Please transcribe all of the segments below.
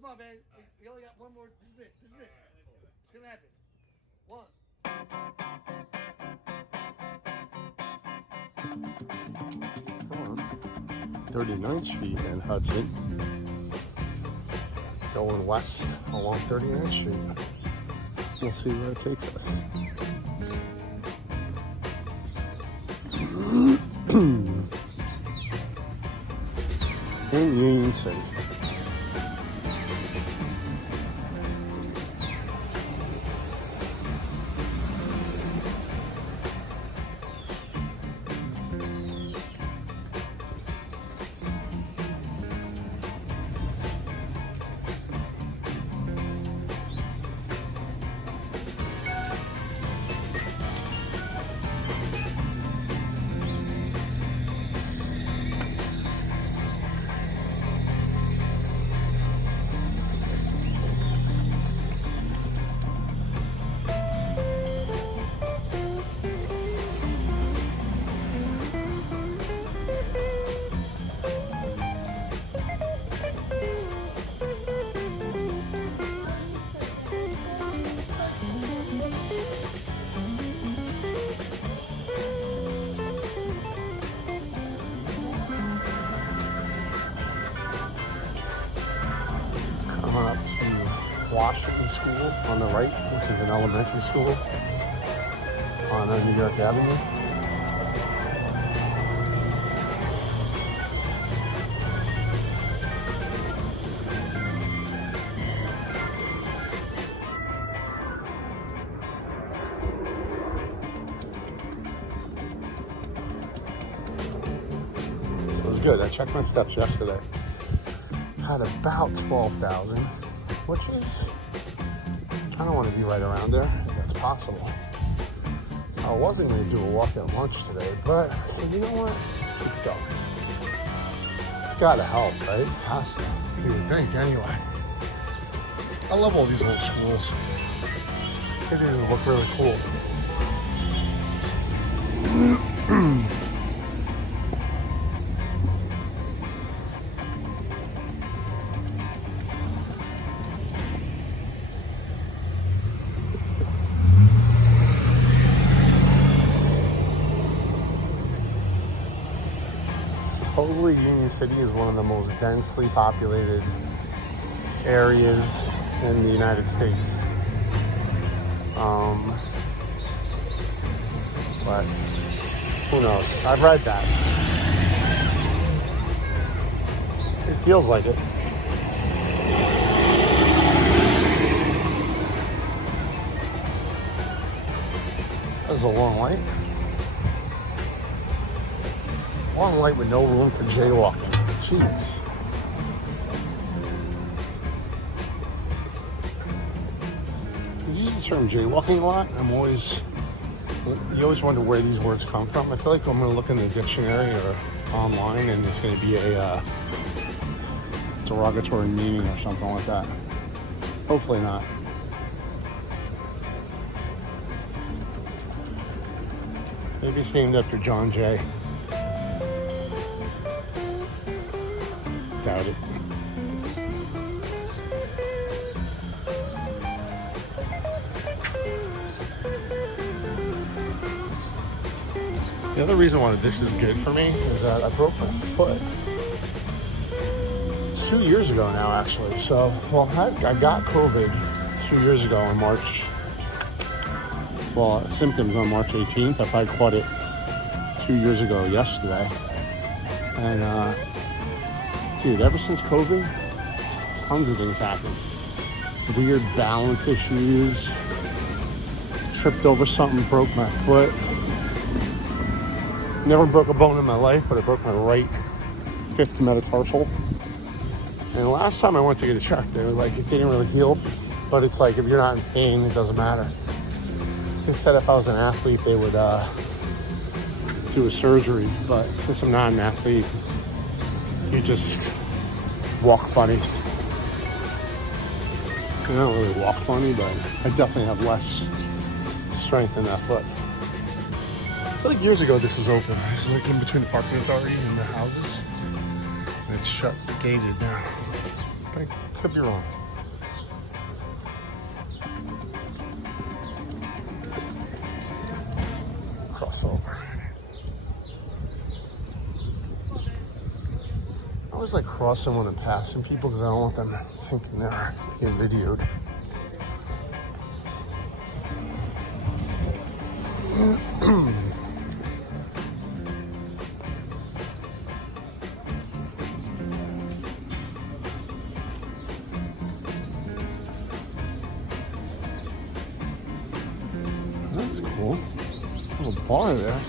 Come on, man. We only got one more. This is it. This is it. It's gonna happen. One. From 39th Street and Hudson, going west along 39th Street. We'll see where it takes us. In Union City. Coming up to Washington School on the right, which is an elementary school on New York Avenue. So it was good. I checked my steps yesterday. Had about 12,000, which is, kind of want to be right around there if that's possible. I wasn't going to do a walk at lunch today, but I said, you know what? Keep going. It's got to help, right? It has to. You would think, anyway. I love all these old schools. They just look really cool. Supposedly Union City is one of the most densely populated areas in the United States. But who knows? I've read that. It feels like it. That's a long light. Long light with no room for jaywalking. Jeez. You use the term jaywalking a lot. You always wonder where these words come from. I feel like I'm going to look in the dictionary or online and it's going to be a derogatory meaning or something like that. Hopefully not. Maybe it's named after John Jay. Doubt it. The other reason why this is good for me is that I broke my foot 2 years ago now, actually. So, well, I got COVID 2 years ago in March. Well, symptoms on March 18th. I probably caught it 2 years ago yesterday. And, dude, ever since COVID, tons of things happened. Weird balance issues. Tripped over something, broke my foot. Never broke a bone in my life, but I broke my right fifth metatarsal. And last time I went to get it checked, they were like, it didn't really heal. But it's like, if you're not in pain, it doesn't matter. They said if I was an athlete, they would do a surgery. But since I'm not an athlete, you just walk funny. I don't really walk funny, but I definitely have less strength in that foot. I feel like years ago this was open. This is like in between the parking authority and the houses. And it's shut, gated now. Pretty Could be wrong. Crossover. I always like crossing when I'm passing people because I don't want them thinking they're being videoed. That's cool. Little bar there.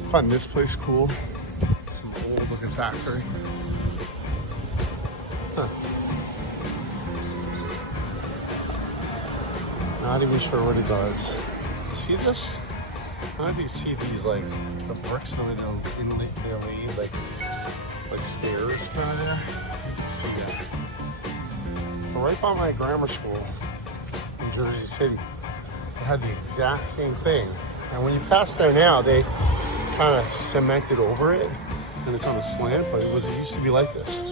I find this place cool. Some old looking factory. Huh. Not even sure what it does. See this? I don't know if you see these, like the bricks, the way they're laid like stairs kind of there. You can see that. But right by my grammar school in Jersey City, it had the exact same thing. And when you pass there now, they kind of cemented over it, and it's on a slant. But it used to be like this.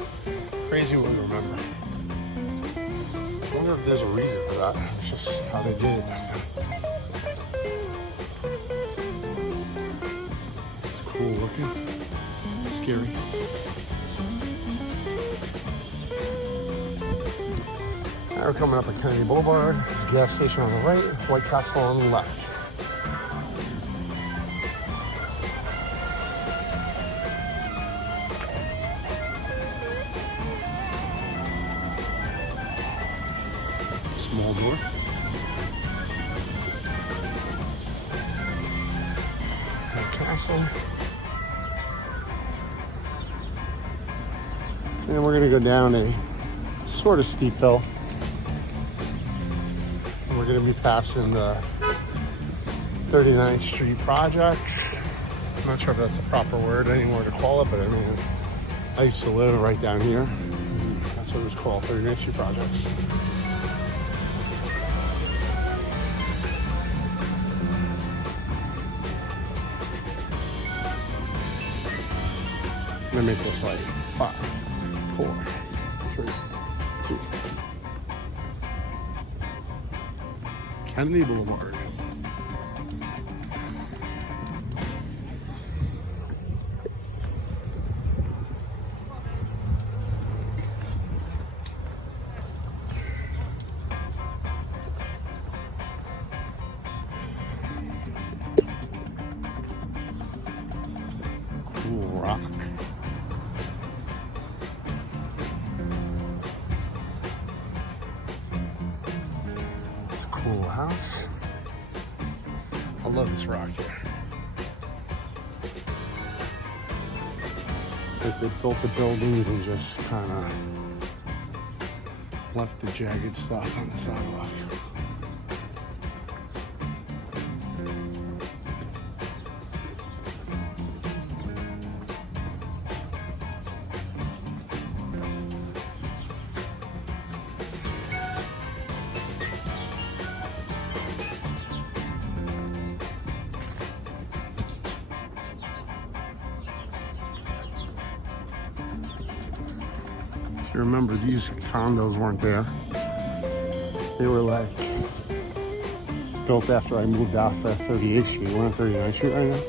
Crazy what we remember. I wonder if there's a reason for that. It's just how they did it. It's cool looking. Scary. Now we're coming up at Kennedy Boulevard. There's a gas station on the right, White Castle on the left. Small door. White Castle. And we're gonna go down a sort of steep hill. And we're gonna be passing the 39th Street projects. I'm not sure if that's the proper word anymore to call it, but I mean, I used to live right down here. That's what it was called, 39th Street projects. I'm gonna make this like 5, 4, 3, 2. Kennedy Boulevard. Cool rock. Cool house. I love this rock here. It's like they built the buildings and just kind of left the jagged stuff on the sidewalk. If you remember, these condos weren't there. They were like built after I moved out to 38th Street. We're on 39th Street right now.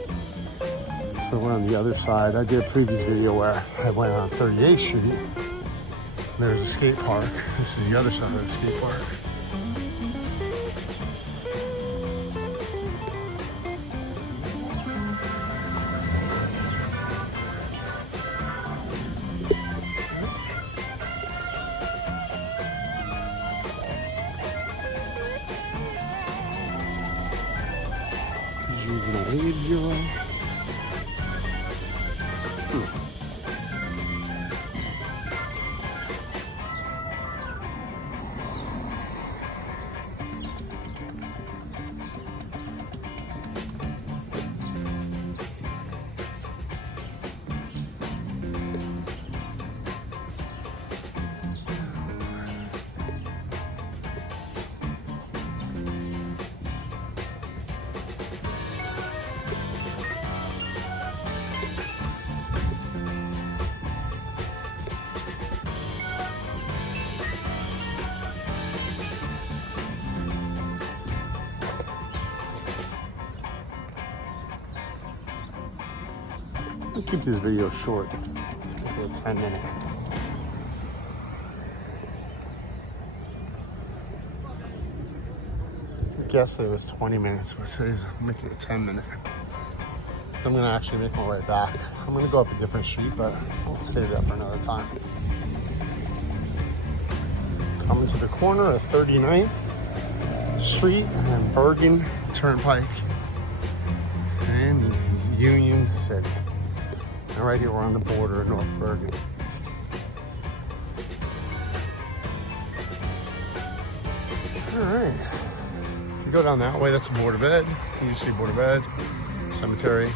So we're on the other side. I did a previous video where I went on 38th Street. There's a skate park. This is the other side of the skate park. Juvenile aid bureau. I'll keep these videos short. Let's make it 10 minutes. I guess it was 20 minutes, but today's making it 10 minutes. So I'm gonna actually make my way back. I'm gonna go up a different street, but I'll save that for another time. Coming to the corner of 39th Street and Bergen Turnpike and Union City. And right here we're on the border of North Bergen. All right. If you go down that way, that's a Board of Ed. You see Board of Ed, cemetery.